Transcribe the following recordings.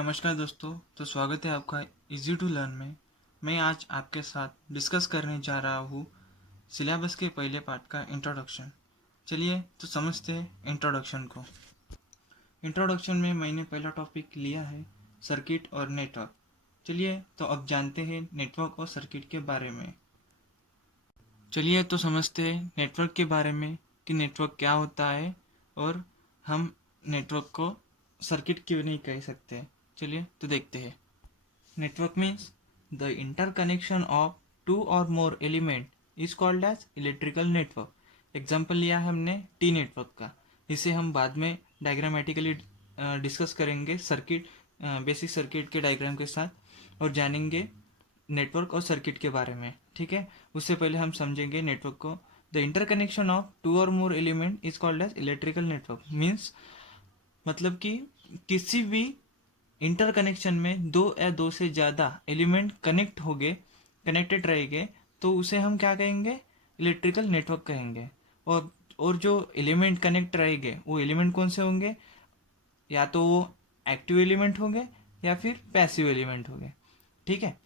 नमस्कार दोस्तों। तो स्वागत है आपका इजी टू लर्न में। मैं आज आपके साथ डिस्कस करने जा रहा हूँ सिलेबस के पहले पार्ट का इंट्रोडक्शन। चलिए तो समझते हैं इंट्रोडक्शन को। इंट्रोडक्शन में मैंने पहला टॉपिक लिया है सर्किट और नेटवर्क। चलिए तो अब जानते हैं नेटवर्क और सर्किट के बारे में। चलिए तो समझते हैं नेटवर्क के बारे में कि नेटवर्क क्या होता है और हम नेटवर्क को सर्किट क्यों नहीं कह सकते। चलिए तो देखते हैं। Network means the interconnection of two or more element is called as electrical network. Example लिया है हमने टी नेटवर्क का। इसे हम बाद में डायग्रामेटिकली डिस्कस करेंगे सर्किट, बेसिक सर्किट के डायग्राम के साथ, और जानेंगे नेटवर्क और सर्किट के बारे में। ठीक है, उससे पहले हम समझेंगे नेटवर्क को। The interconnection of two or more element is called as electrical network. Means मतलब कि किसी भी इंटरकनेक्शन में दो या दो से ज़्यादा एलिमेंट कनेक्टेड रहेंगे तो उसे हम क्या कहेंगे, इलेक्ट्रिकल नेटवर्क कहेंगे। और जो एलिमेंट कनेक्ट रहेंगे वो एलिमेंट कौन से होंगे, या तो वो एक्टिव एलिमेंट होंगे या फिर पैसिव एलिमेंट होंगे। ठीक है,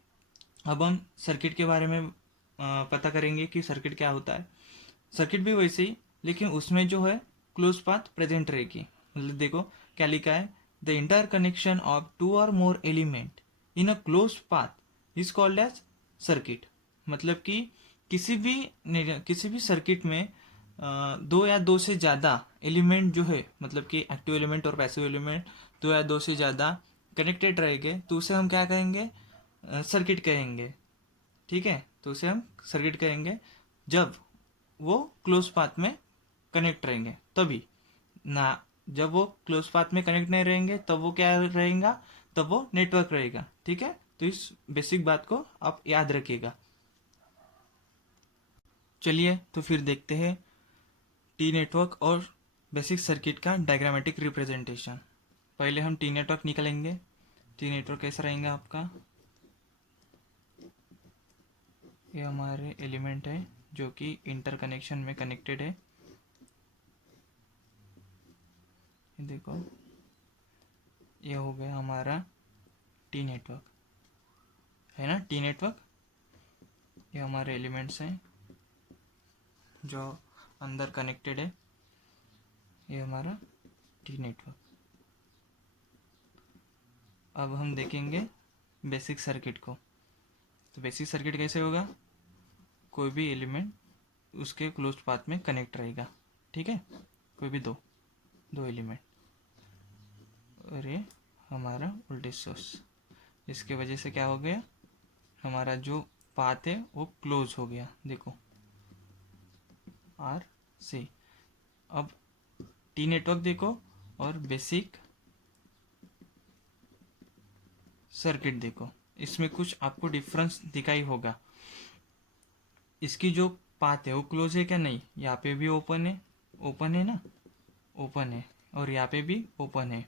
अब हम सर्किट के बारे में पता करेंगे कि सर्किट क्या होता है। सर्किट भी वैसे ही, लेकिन उसमें जो है क्लोज पाथ प्रेजेंट रहेगी। मतलब देखो क्या लिखा है, the interconnection of two or more element in a close path is called as circuit. मतलब कि किसी भी सर्किट में दो या दो से ज़्यादा एलिमेंट जो है, मतलब कि एक्टिव एलिमेंट और पैसिव एलिमेंट दो या दो से ज़्यादा कनेक्टेड रहेंगे तो उसे हम क्या कहेंगे, सर्किट कहेंगे। ठीक है, तो उसे हम सर्किट कहेंगे जब वो क्लोज पाथ में कनेक्ट रहेंगे तभी ना। जब वो क्लोज पाथ में कनेक्ट नहीं रहेंगे तब वो क्या रहेगा, तब वो नेटवर्क रहेगा। ठीक है, तो इस बेसिक बात को आप याद रखिएगा। चलिए तो फिर देखते हैं टी नेटवर्क और बेसिक सर्किट का डायग्रामेटिक रिप्रेजेंटेशन। पहले हम टी नेटवर्क निकालेंगे। टी नेटवर्क कैसा रहेगा आपका, ये हमारे एलिमेंट है जो कि इंटरकनेक्शन में कनेक्टेड है। ये देखो, ये हो गया हमारा टी नेटवर्क, है ना। टी नेटवर्क, ये हमारे एलिमेंट्स हैं जो अंदर कनेक्टेड है। ये हमारा टी नेटवर्क। अब हम देखेंगे बेसिक सर्किट को। तो बेसिक सर्किट कैसे होगा, कोई भी एलिमेंट उसके क्लोज पाथ में कनेक्ट रहेगा। ठीक है, कोई भी दो एलिमेंट, और ये हमारा वोल्टेज सोर्स। इसके वजह से क्या हो गया, हमारा जो पाथ है वो क्लोज हो गया। देखो आर सी। अब टी नेटवर्क देखो और बेसिक सर्किट देखो, इसमें कुछ आपको डिफरेंस दिखाई होगा। इसकी जो पाथ है वो क्लोज है क्या, नहीं। यहाँ पे भी ओपन है ना, ओपन है, और यहाँ पे भी ओपन है।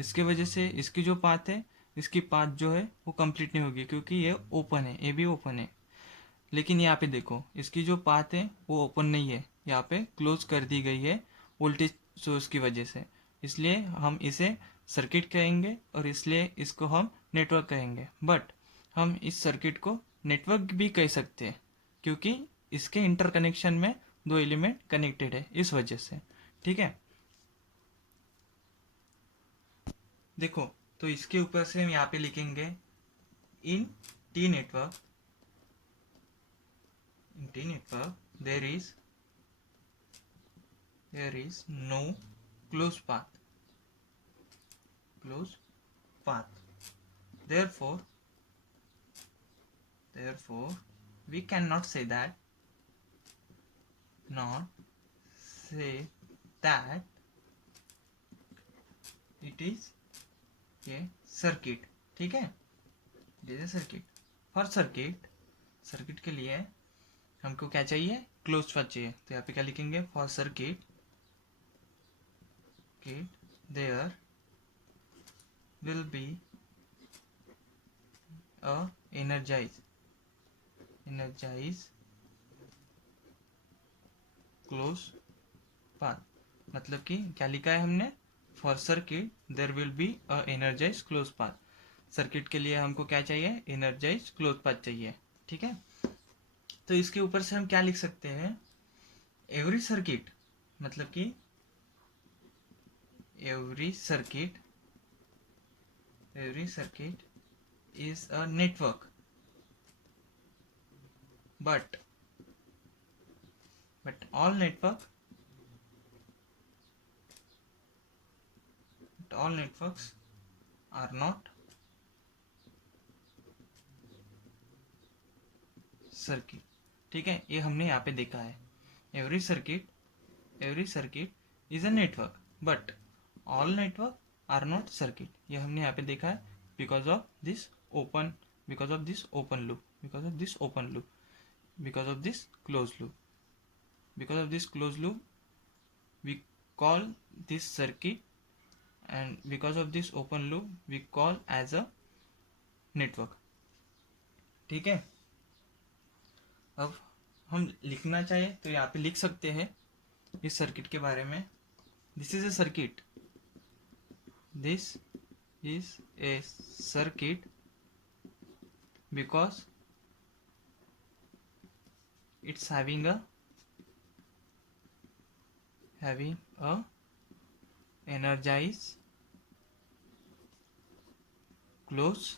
इसके वजह से इसकी जो पाथ है, इसकी पाथ जो है वो कंप्लीट नहीं होगी क्योंकि ये ओपन है, ये भी ओपन है। लेकिन यहाँ पे देखो इसकी जो पाथ है वो ओपन नहीं है, यहाँ पे क्लोज कर दी गई है वोल्टेज सोर्स की वजह से। इसलिए हम इसे सर्किट कहेंगे और इसलिए इसको हम नेटवर्क कहेंगे। बट हम इस सर्किट को नेटवर्क भी कह सकते हैं क्योंकि इसके इंटरकनेक्शन में दो एलिमेंट कनेक्टेड है, इस वजह से। ठीक है, देखो तो इसके ऊपर से हम यहाँ पे लिखेंगे in T network, there is no closed path. Therefore we cannot say that it is a circuit. ठीक है, it is a circuit. For circuit के लिए हमको क्या चाहिए, क्लोज पाथ चाहिए। तो यहाँ पे क्या लिखेंगे, for circuit there will be a energize close path. मतलब कि क्या लिखा है हमने, for circuit there will be a energize close path. Circuit के लिए हमको क्या चाहिए, एनर्जाइज क्लोज पाथ चाहिए। ठीक है, तो इसके ऊपर से हम क्या लिख सकते हैं, एवरी सर्किट, मतलब कि every circuit is a network, but all networks are not circuit. ठीक है, ये हमने यहाँ पे देखा है, every circuit is a network but all network are not circuit, ये हमने यहाँ पे देखा है, because of this open loop, because of this close loop we call this circuit, and because of this open loop we call as a network। ठीक है, अब हम लिखना चाहे तो यहाँ पे लिख सकते हैं इस सर्किट के बारे में, this is a circuit because it's having a energized close।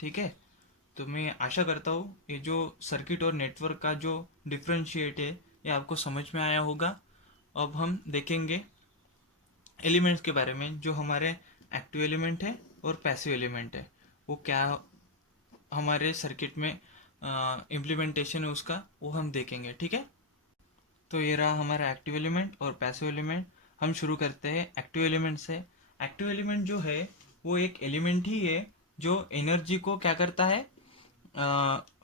ठीक है, तो मैं आशा करता हूँ ये जो सर्किट और नेटवर्क का जो डिफ्रेंशिएट है ये आपको समझ में आया होगा। अब हम देखेंगे एलिमेंट्स के बारे में, जो हमारे एक्टिव एलिमेंट है और पैसिव एलिमेंट है, वो क्या हमारे सर्किट में इम्प्लीमेंटेशन है उसका, वो हम देखेंगे। ठीक है, तो ये रहा हमारा एक्टिव एलिमेंट और पैसिव एलिमेंट। हम शुरू करते हैं एक्टिव एलिमेंट से। एक्टिव एलिमेंट जो है वो एक एलिमेंट ही है जो एनर्जी को क्या करता है,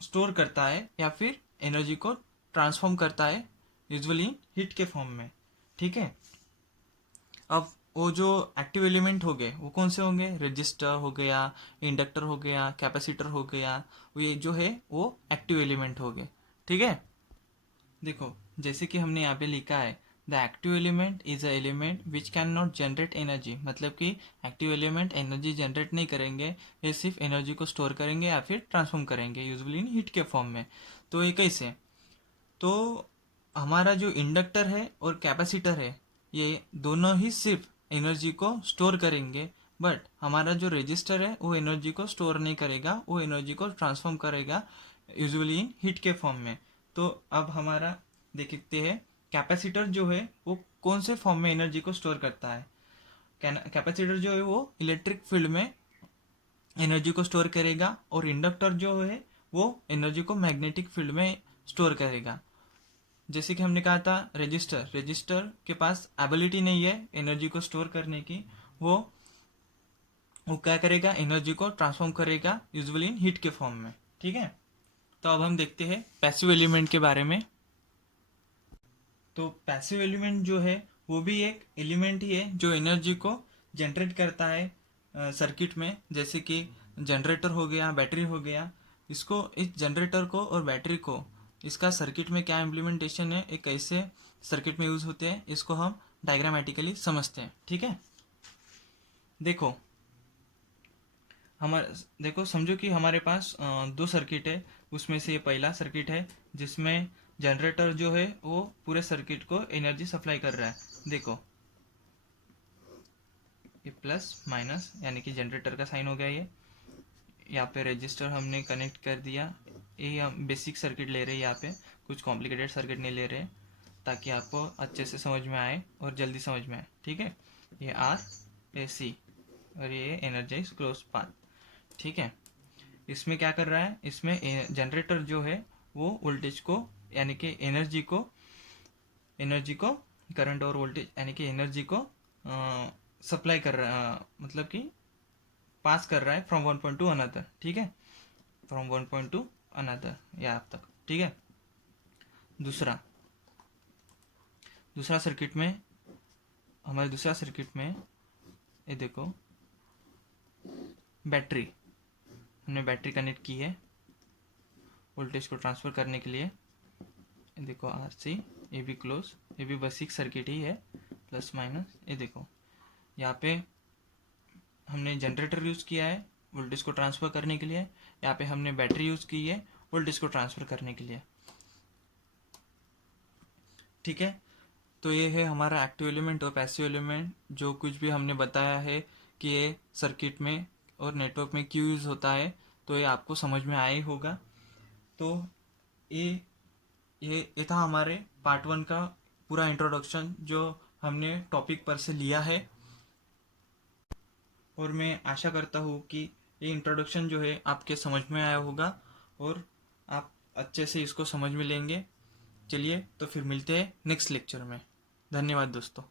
स्टोर करता है या फिर एनर्जी को ट्रांसफॉर्म करता है, यूजुअली हीट के फॉर्म में। ठीक है, अब वो जो एक्टिव एलिमेंट हो गए वो कौन से होंगे, रजिस्टर हो गया, इंडक्टर हो गया, कैपेसिटर हो गया, वो ये जो है वो एक्टिव एलिमेंट हो गए। ठीक है, देखो जैसे कि हमने यहाँ पे लिखा है, the active element is a element which can not generate energy, मतलब कि एक्टिव एलिमेंट एनर्जी जनरेट नहीं करेंगे, ये सिर्फ एनर्जी को स्टोर करेंगे या फिर ट्रांसफॉर्म करेंगे, यूजुअली इन हीट के फॉर्म में। तो ये कैसे, तो हमारा जो इंडक्टर है और कैपेसिटर है ये दोनों ही सिर्फ एनर्जी को स्टोर करेंगे, बट हमारा जो रजिस्टर है वो एनर्जी को स्टोर नहीं करेगा, वो एनर्जी को ट्रांसफॉर्म करेगा यूजुअली इन हीट के फॉर्म में। तो अब हमारा देखते हैं कैपेसिटर जो है वो कौन से फॉर्म में एनर्जी को स्टोर करता है। कैपेसिटर जो है वो इलेक्ट्रिक फील्ड में एनर्जी को स्टोर करेगा, और इंडक्टर जो है वो एनर्जी को मैग्नेटिक फील्ड में स्टोर करेगा। जैसे कि हमने कहा था रजिस्टर के पास एबिलिटी नहीं है एनर्जी को स्टोर करने की, वो क्या करेगा, एनर्जी को ट्रांसफॉर्म करेगा यूजुअली इन हीट के फॉर्म में। ठीक है, तो अब हम देखते हैं पैसिव एलिमेंट के बारे में। तो पैसिव एलिमेंट जो है वो भी एक एलिमेंट ही है जो एनर्जी को जनरेट करता है सर्किट में, जैसे कि जनरेटर हो गया, बैटरी हो गया। इसको, इस जनरेटर को और बैटरी को, इसका सर्किट में क्या इम्प्लीमेंटेशन है, एक कैसे सर्किट में यूज़ होते हैं, इसको हम डायग्रामेटिकली समझते हैं। ठीक है, देखो देखो समझो कि हमारे पास दो सर्किट है, उसमें से ये पहला सर्किट है जिसमें जनरेटर जो है वो पूरे सर्किट को एनर्जी सप्लाई कर रहा है। देखो ये प्लस माइनस यानी कि जनरेटर का साइन हो गया, ये यहाँ पे रजिस्टर हमने कनेक्ट कर दिया। ये हम बेसिक सर्किट ले रहे हैं, यहाँ पे कुछ कॉम्प्लिकेटेड सर्किट नहीं ले रहे, ताकि आपको अच्छे से समझ में आए और जल्दी समझ में आए। ठीक है, ये आर, ए सी, और ये एनर्जाइज क्लोज पाथ। ठीक है, इसमें क्या कर रहा है, इसमें जनरेटर जो है वो वोल्टेज को यानी कि एनर्जी को करंट और वोल्टेज यानी कि एनर्जी को सप्लाई कर रहा, मतलब कि पास कर रहा है from one point two another. ठीक है, from one point two another या आप तक। ठीक है, दूसरा सर्किट में, हमारे दूसरा सर्किट में ये देखो बैटरी, हमने बैटरी कनेक्ट की है वोल्टेज को ट्रांसफ़र करने के लिए। ये देखो आर सी, ये भी क्लोज, ये भी बेसिक सर्किट ही है, प्लस माइनस। ये देखो यहाँ पे हमने जनरेटर यूज़ किया है वोल्टेज को ट्रांसफ़र करने के लिए, यहाँ पे हमने बैटरी यूज़ की है वोल्टेज को ट्रांसफ़र करने के लिए। ठीक है, तो ये है हमारा एक्टिव एलिमेंट और पैसिव एलिमेंट। जो कुछ भी हमने बताया है कि ये सर्किट में और नेटवर्क में क्यों यूज़ होता है, तो ये आपको समझ में आया ही होगा। तो ये ये था हमारे पार्ट 1 का पूरा इंट्रोडक्शन जो हमने टॉपिक पर से लिया है। और मैं आशा करता हूँ कि ये इंट्रोडक्शन जो है आपके समझ में आया होगा और आप अच्छे से इसको समझ में लेंगे। चलिए तो फिर मिलते हैं नेक्स्ट लेक्चर में। धन्यवाद दोस्तों।